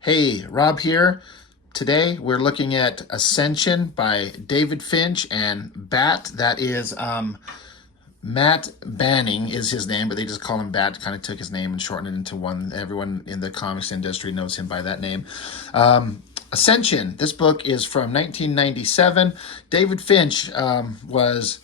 Hey, Rob here. Today we're looking at Ascension by David Finch and Bat. That is Matt Banning is his name, but they just call him Bat. Kind of took his name and shortened it into one. Everyone in the comics industry knows him by that name. Ascension. This book is from 1997. David Finch was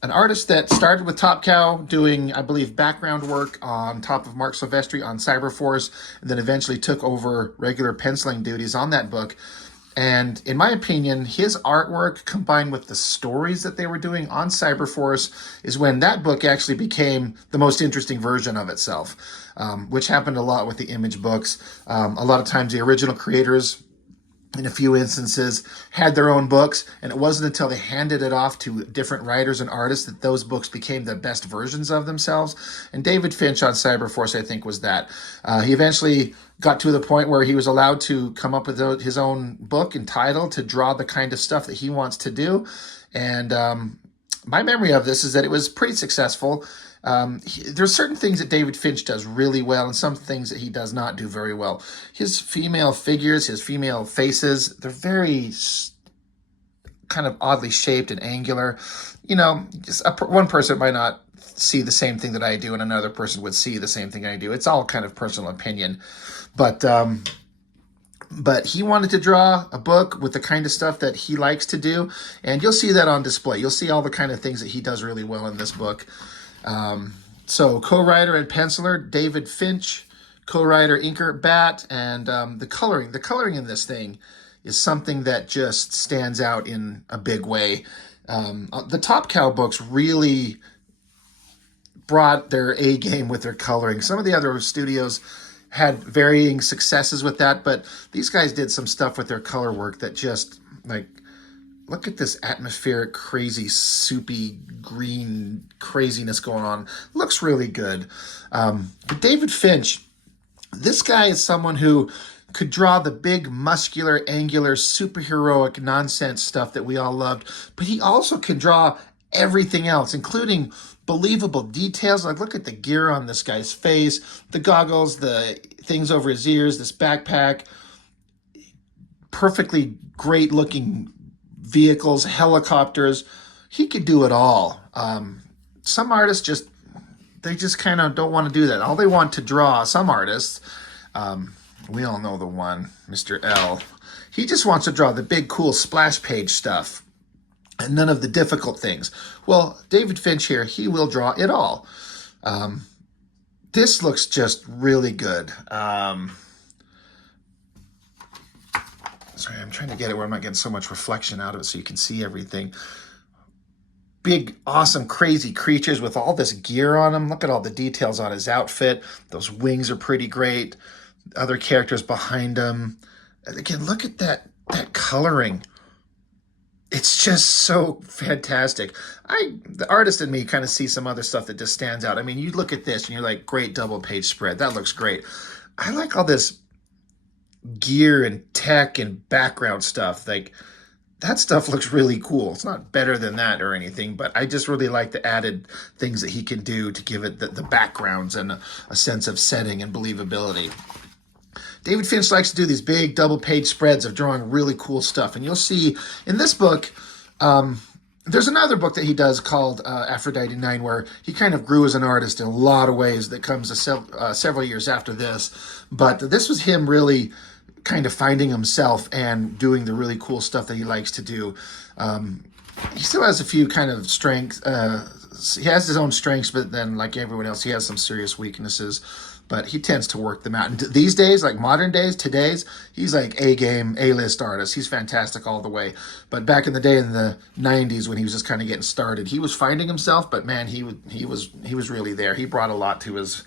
an artist that started with Top Cow doing, I believe, background work on top of Mark Silvestri on Cyberforce, and then eventually took over regular penciling duties on that book. And in my opinion, his artwork combined with the stories that they were doing on Cyberforce is when that book actually became the most interesting version of itself, which happened a lot with the Image books. A lot of times the original creators, in a few instances, had their own books, and it wasn't until they handed it off to different writers and artists that those books became the best versions of themselves. And David Finch on Cyberforce, I think, was that. He eventually got to the point where he was allowed to come up with his own book and title to draw the kind of stuff that he wants to do. And my memory of this is that it was pretty successful. There's certain things that David Finch does really well and some things that he does not do very well. His female figures, his female faces, they're very kind of oddly shaped and angular. You know, one person might not see the same thing that I do and another person would see the same thing I do. It's all kind of personal opinion. But he wanted to draw a book with the kind of stuff that he likes to do, and you'll see that on display. You'll see all the kind of things that he does really well in this book. So co-writer and penciler, David Finch, co-writer, inker, Bat, and the coloring in this thing is something that just stands out in a big way. The Top Cow books really brought their A game with their coloring. Some of the other studios had varying successes with that, but these guys did some stuff with their color work that just, like, look at this atmospheric, crazy, soupy, green craziness going on. Looks really good. But David Finch, this guy is someone who could draw the big, muscular, angular, superheroic nonsense stuff that we all loved, but he also can draw everything else, including believable details. Like, look at the gear on this guy's face, the goggles, the things over his ears, this backpack, perfectly great looking vehicles, helicopters. He could do it all. Some artists they just kind of don't want to do that. All they want to draw, some artists, we all know the one, Mr. L. He just wants to draw the big, cool splash page stuff and none of the difficult things. Well, David Finch here, he will draw it all. This looks just really good. Sorry, I'm trying to get it where I'm not getting so much reflection out of it so you can see everything. Big, awesome, crazy creatures with all this gear on them. Look at all the details on his outfit. Those wings are pretty great. Other characters behind him. Again, look at that coloring. It's just so fantastic. The artist in me kind of sees some other stuff that just stands out. I mean, you look at this and you're like, great double page spread. That looks great. I like all this gear and tech and background stuff. Like, that stuff looks really cool. It's not better than that or anything, but I just really like the added things that he can do to give it the backgrounds and a sense of setting and believability. David Finch likes to do these big double page spreads of drawing really cool stuff. And you'll see in this book, there's another book that he does called Aphrodite 9, where he kind of grew as an artist in a lot of ways that comes several years after this. But this was him really kind of finding himself and doing the really cool stuff that he likes to do. He still has a few kind of strengths. He has his own strengths, but then, like everyone else, he has some serious weaknesses. But he tends to work them out. And these days, like modern days, today's, he's like A-game, A-list artist. He's fantastic all the way. But back in the day, in the 90s, when he was just kind of getting started, he was finding himself. But man, he was really there. He brought a lot to his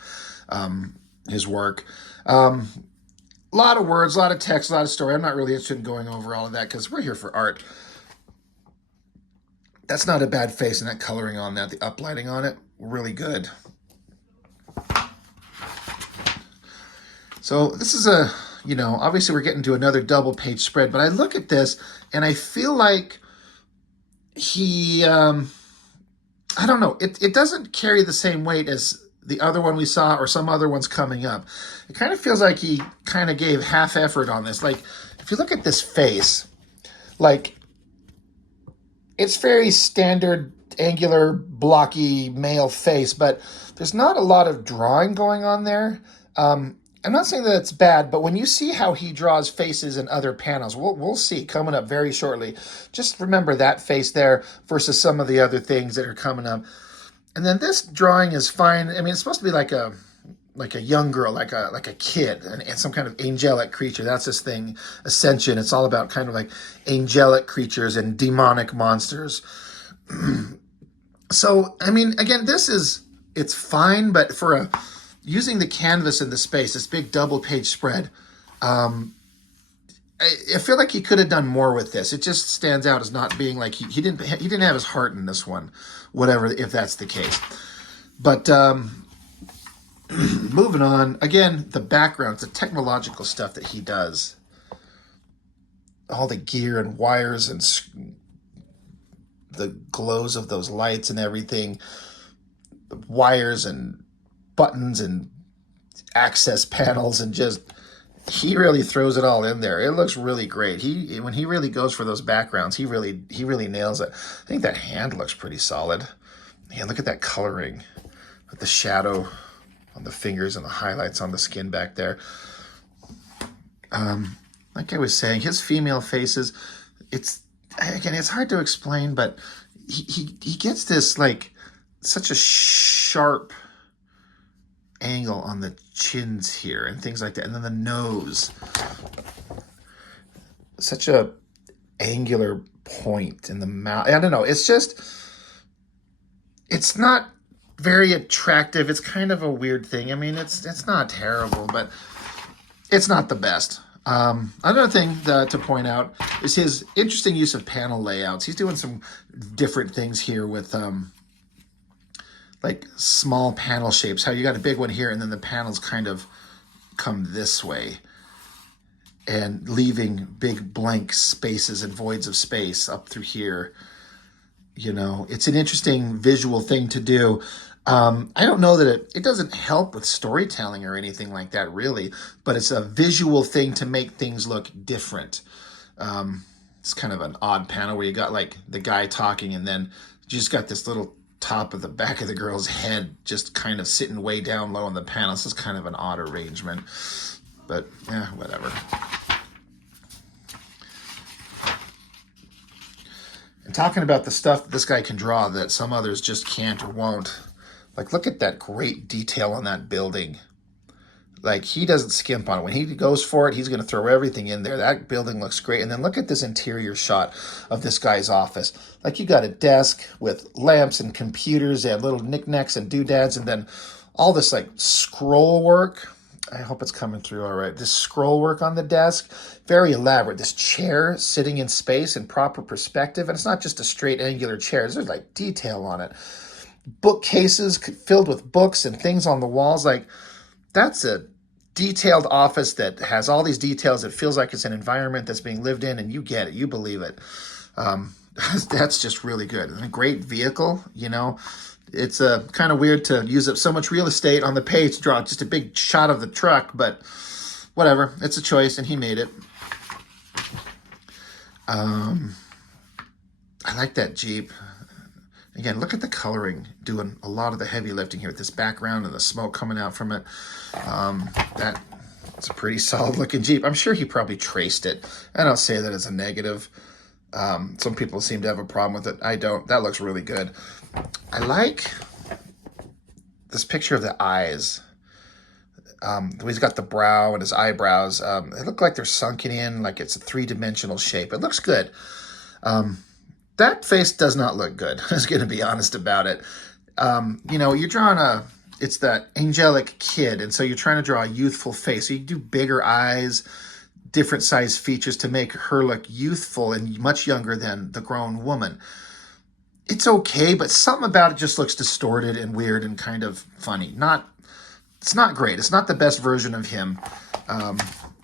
work. A lot of words, a lot of text, a lot of story. I'm not really interested in going over all of that because we're here for art. That's not a bad face, and that coloring on that, the uplighting on it, really good. So this is obviously we're getting to another double page spread, but I look at this and I feel like he, I don't know, it doesn't carry the same weight as the other one we saw or some other ones coming up. It kind of feels like he kind of gave half effort on this. Like, if you look at this face, like, it's very standard, angular, blocky male face, but there's not a lot of drawing going on there. I'm not saying that it's bad, but when you see how he draws faces in other panels, we'll see coming up very shortly. Just remember that face there versus some of the other things that are coming up. And then this drawing is fine. I mean, it's supposed to be like a young girl, like a kid, and some kind of angelic creature. That's this thing, Ascension. It's all about kind of like angelic creatures and demonic monsters. So, I mean, again, it's fine, but for using the canvas in the space, this big double page spread, I feel like he could have done more with this. It just stands out as not being like he didn't have his heart in this one, whatever, if that's the case. But moving on, again, the backgrounds, the technological stuff that he does, all the gear and wires and the glows of those lights and everything, the wires and buttons and access panels, and just he really throws it all in there. It looks really great. When he really goes for those backgrounds, he really nails it. I think that hand looks pretty solid. Yeah, look at that coloring with the shadow on the fingers and the highlights on the skin back there. Like I was saying, his female faces, it's hard to explain, but he gets this like such a sharp angle on the chins here and things like that, and then the nose, such a angular point in the mouth. I don't know, it's not very attractive. It's kind of a weird thing. I mean, it's not terrible, but it's not the best. Another thing to point out is his interesting use of panel layouts. He's doing some different things here with like small panel shapes. How you got a big one here, and then the panels kind of come this way, and leaving big blank spaces and voids of space up through here. You know, it's an interesting visual thing to do. I don't know that it doesn't help with storytelling or anything like that, really, but it's a visual thing to make things look different. It's kind of an odd panel where you got like the guy talking, and then you just got this little top of the back of the girl's head just kind of sitting way down low on the panel. This is kind of an odd arrangement, but yeah, whatever. And talking about the stuff that this guy can draw that some others just can't or won't. Like, look at that great detail on that building. Like, he doesn't skimp on it. When he goes for it, he's going to throw everything in there. That building looks great. And then look at this interior shot of this guy's office. Like, you got a desk with lamps and computers and little knickknacks and doodads, and then all this, like, scroll work. I hope it's coming through all right. This scroll work on the desk, very elaborate. This chair sitting in space in proper perspective. And it's not just a straight angular chair. There's, like, detail on it. Bookcases filled with books and things on the walls. Like, that's a detailed office that has all these details. It feels like it's an environment that's being lived in, and you get it, you believe it. That's just really good. And a great vehicle, you know. It's kind of weird to use up so much real estate on the page to draw just a big shot of the truck, but whatever. It's a choice, and he made it. I like that Jeep. Again, look at the coloring, doing a lot of the heavy lifting here with this background and the smoke coming out from it. That's a pretty solid looking Jeep. I'm sure he probably traced it. I don't say that as a negative. Some people seem to have a problem with it. I don't. That looks really good. I like this picture of the eyes. He's got the brow and his eyebrows. They look like they're sunken in, like it's a three-dimensional shape. It looks good. That face does not look good. I was going to be honest about it. You know, you're drawing it's that angelic kid, and so you're trying to draw a youthful face. So you do bigger eyes, different size features to make her look youthful and much younger than the grown woman. It's okay, but something about it just looks distorted and weird and kind of funny. It's not great. It's not the best version of him.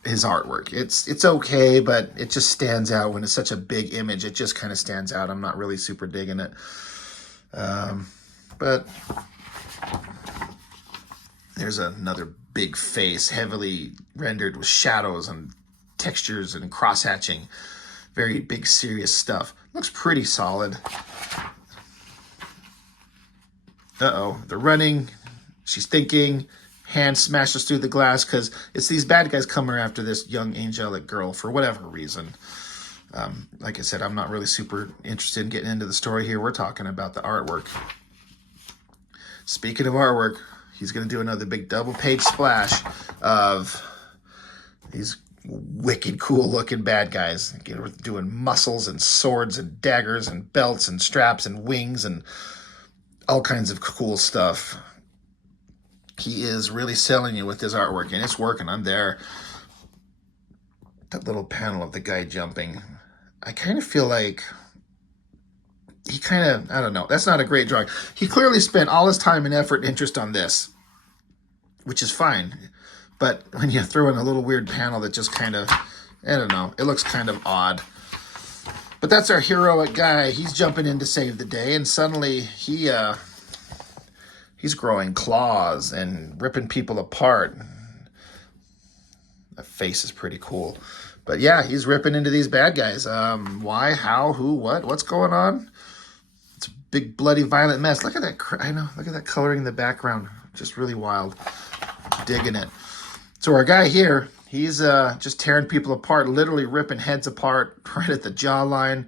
His artwork. It's okay, but it just stands out when it's such a big image. It just kind of stands out. I'm not really super digging it. But There's another big face, heavily rendered with shadows and textures and cross-hatching. Very big, serious stuff. Looks pretty solid. Uh-oh, they're running. She's thinking. Hand smashes through the glass because it's these bad guys coming after this young angelic girl for whatever reason. Like I said, I'm not really super interested in getting into the story here. We're talking about the artwork. Speaking of artwork, he's going to do another big double-page splash of these wicked cool-looking bad guys. Doing muscles and swords and daggers and belts and straps and wings and all kinds of cool stuff. He is really selling you with his artwork, and it's working. I'm there. That little panel of the guy jumping, I kind of feel like he kind of, I don't know, that's not a great drawing. He clearly spent all his time and effort and interest on this, which is fine. But when you throw in a little weird panel that just kind of, I don't know, it looks kind of odd. But that's our heroic guy. He's jumping in to save the day, and suddenly he's growing claws and ripping people apart. That face is pretty cool. But yeah, he's ripping into these bad guys. Why, how, who, what's going on? It's a big, bloody, violent mess. Look at that, I know, look at that coloring in the background. Just really wild. Digging it. So our guy here, he's just tearing people apart, literally ripping heads apart right at the jawline.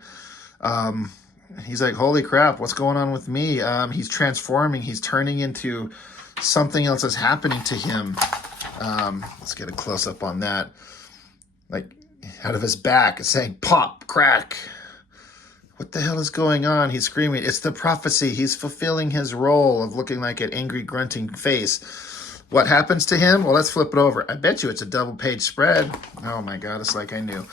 He's like, holy crap, what's going on with me? He's transforming. He's turning into something else is happening to him. Let's get a close-up on that. Like, out of his back, it's saying, pop, crack. What the hell is going on? He's screaming. It's the prophecy. He's fulfilling his role of looking like an angry, grunting face. What happens to him? Well, let's flip it over. I bet you it's a double-page spread. Oh, my God, it's like I knew.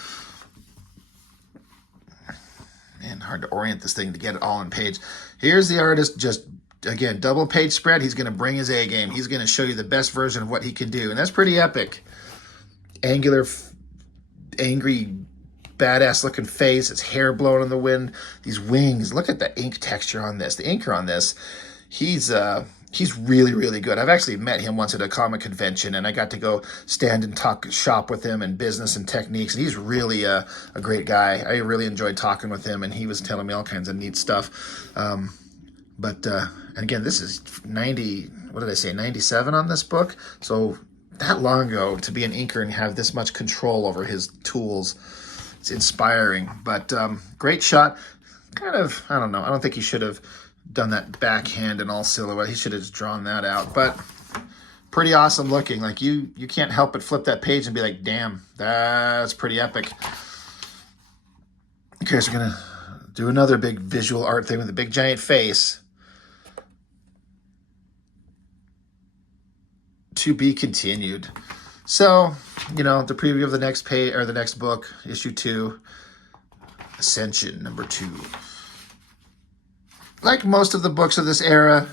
Man, hard to orient this thing to get it all on page. Here's the artist, just, again, double-page spread. He's going to bring his A game. He's going to show you the best version of what he can do, and that's pretty epic. Angular, angry, badass-looking face. His hair blowing in the wind. These wings. Look at the ink texture on this. The inker on this. He's really, really good. I've actually met him once at a comic convention, and I got to go stand and talk shop with him and business and techniques. And he's really a great guy. I really enjoyed talking with him, and he was telling me all kinds of neat stuff. And again, this is 97 on this book. So that long ago, to be an inker and have this much control over his tools, it's inspiring. But great shot. Kind of, I don't know. I don't think he should have done that backhand and all silhouette. He should have just drawn that out. But pretty awesome looking. Like you can't help but flip that page and be like, damn, that's pretty epic. Okay, so we're gonna do another big visual art thing with a big giant face. To be continued. So, you know, the preview of the next page or the next book, issue 2, Ascension #2. Like most of the books of this era,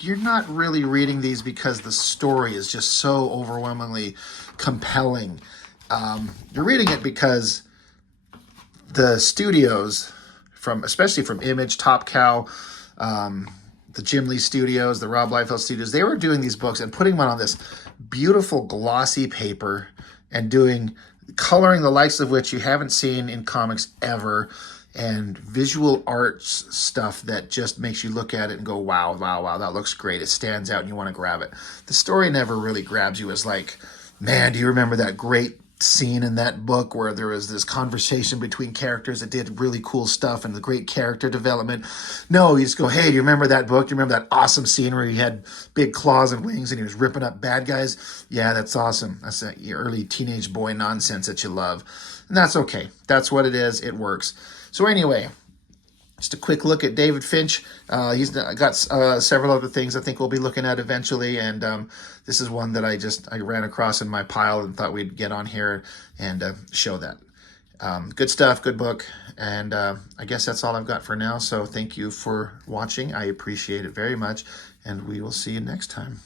you're not really reading these because the story is just so overwhelmingly compelling. You're reading it because the studios, especially from Image, Top Cow, the Jim Lee Studios, the Rob Liefeld Studios, they were doing these books and putting them on this beautiful glossy paper and coloring the likes of which you haven't seen in comics ever, and visual arts stuff that just makes you look at it and go, wow, wow, wow, that looks great. It stands out and you want to grab it. The story never really grabs you as like, man, do you remember that great scene in that book where there was this conversation between characters that did really cool stuff and the great character development? No, you just go, hey, do you remember that book? Do you remember that awesome scene where he had big claws and wings and he was ripping up bad guys? Yeah, that's awesome. That's that early teenage boy nonsense that you love. And that's okay. That's what it is. It works. So anyway, just a quick look at David Finch. He's got several other things I think we'll be looking at eventually, and this is one that I ran across in my pile and thought we'd get on here and show that. Good stuff, good book, and I guess that's all I've got for now, so thank you for watching. I appreciate it very much, and we will see you next time.